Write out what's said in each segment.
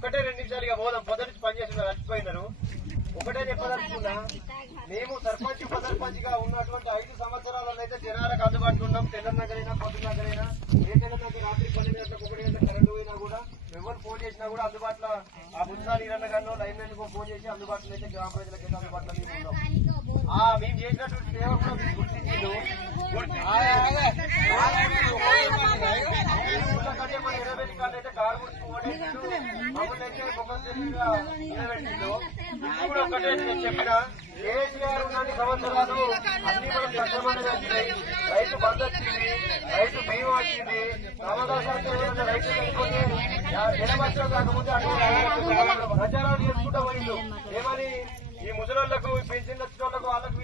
ఒకటే నిమిషాలు ఇక పోదాం. పొద్దు నుంచి పనిచేస్తున్నారు అలసిపోయినారు. ఒకటే చెప్పదలుచుకున్నా మేము సర్పంచ్ ఉప సర్పంచ్గా ఉన్నటువంటి ఐదు సంవత్సరాలలో అయితే జనాలకు అందుబాటులో ఉన్నాం. తెల్లన్నగరైనా పొద్దున్నగరైనా ఏ తెల్లన్నగర రాత్రి పన్నెండు గంటలకు ఒకటి గంటల కరెంటు పోయినా కూడా ఎవరు ఫోన్ చేసినా కూడా అందుబాటులో ఆ బుద్ధాలు ఈరన్న లైన్ మెన్ ఫోన్ చేసి అందుబాటులో అయితే గ్రామ ప్రజలకు అయితే అందుబాటులో మేము ఉన్నాం. మేము చేసినటువంటి సేవ కూడా గుర్తించారు గుర్తించిండు గుర్తి- ఆ, అదే. ఊళ్ళకడే మన ఇరవై కాళ్ళు అయితే కూడా ఒకటే నేను చెప్పిన కేసీఆర్ ఉన్నన్ని సంవత్సరాలు అన్ని మనం కష్టమని రైతు బంధు వచ్చింది రైతు బీమా వచ్చింది రామదాసానికి రైతు చనిపోతే నిలబచ్చం కాకముందు అటు ప్రచారాలు చేసుకుంటూ పోయిండు ఏమని ఈ ముసలోళ్ళకు పెన్షన్ వచ్చిన వాళ్ళకు వాళ్ళకు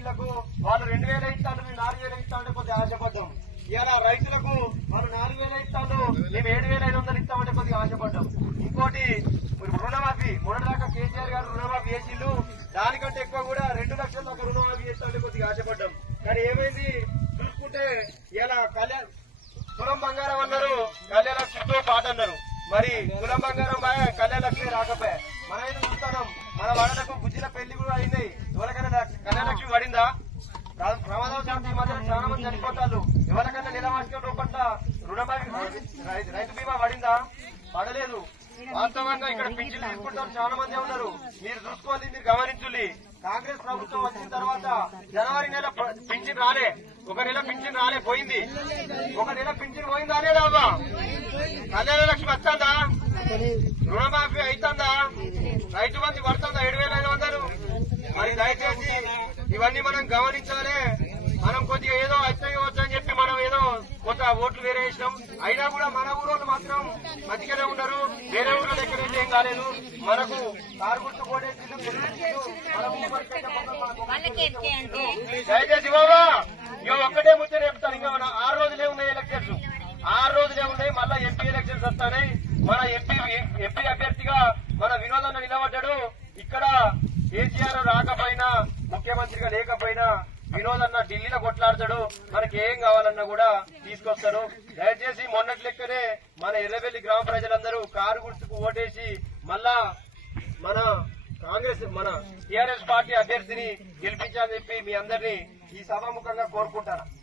మరి కులం బంగారం బాయ్ కళ్యాణలక్ష్మి రాకపోయా మన అయితే చూస్తున్నాం మన వాళ్ళకు బుజ్జిల పెళ్ళి కూడా అయింది. ఎవరికైనా కళ్యాణలక్ష్మి పడిందా? ప్రమాదం ప్రమాదం ఈ మధ్య చాలా మంది చనిపోతారు. ఎవరికైనా నిలవాసిన లోపల రుణమాఫీ రైతు- బీమా పడిందా? పడలేదు. వాస్తవంగా ఇక్కడ పింఛన్లు తీసుకుంటారు చాలా మంది ఉన్నారు. మీరు చూసుకోవాలి మీరు గమనించుల్లి కాంగ్రెస్ ప్రభుత్వం వచ్చిన తర్వాత జనవరి నెల పింఛన్ రాలే. ఒక నెల పింఛన్ రాలే పోయింది. ఒక నెల పింఛన్ పోయిందా లేదా అవ్వా కళ్యాణ లక్ష్మి వస్తుందా? రుణమాఫీ అవుతుందా? రైతు మంది పడుతుందా ఏడు వేల ఐదు వందలు? మరి దయచేసి ఇవన్నీ మనం గమనించాలి. మనం కొద్దిగా ఏదో అచ్చయ్యవచ్చు అని చెప్పి మనం ఏదో కొంత ఓట్లు వేరే వేసినాం అయినా కూడా మన ఊరోళ్ళు మాత్రం మంచిగానే ఉన్నారు. వేరే ఊళ్ళో దగ్గర ఏం కాలేదు. మనకు కారు గుర్తు దయచేసి బాబా ఇంకా ఒక్కటే ముచ్చట చెప్తాను. ఇంకా మన ఆరు రోజులే ఉన్నాయి ఎలక్షన్స్ ఆరు రోజులే ఉన్నాయి. మళ్ళా ఎంపీ ఎలక్షన్స్ వస్తాయి మన ఎంపీ ఎంపీ అభ్యర్థిగా మన వినోదన్న నిలబడ్డాడు. ఇక్కడ కేసీఆర్ రాకపోయినా ముఖ్యమంత్రిగా లేకపోయినా వినోదన్న ఢిల్లీలో కొట్లాడతాడు. మనకి ఏం కావాలన్నా కూడా తీసుకొస్తాడు. దయచేసి మొన్నటి లెక్కనే మన ఎర్రబెల్లి గ్రామ ప్రజలందరూ కారు గుర్తుకు ఓటేసి మళ్ళా మన కాంగ్రెస్ మన టిఆర్ఎస్ పార్టీ అభ్యర్థిని గెలిపించాలని చెప్పి మీ అందరినీ ఈ సభాముఖంగా కోరుకుంటాను.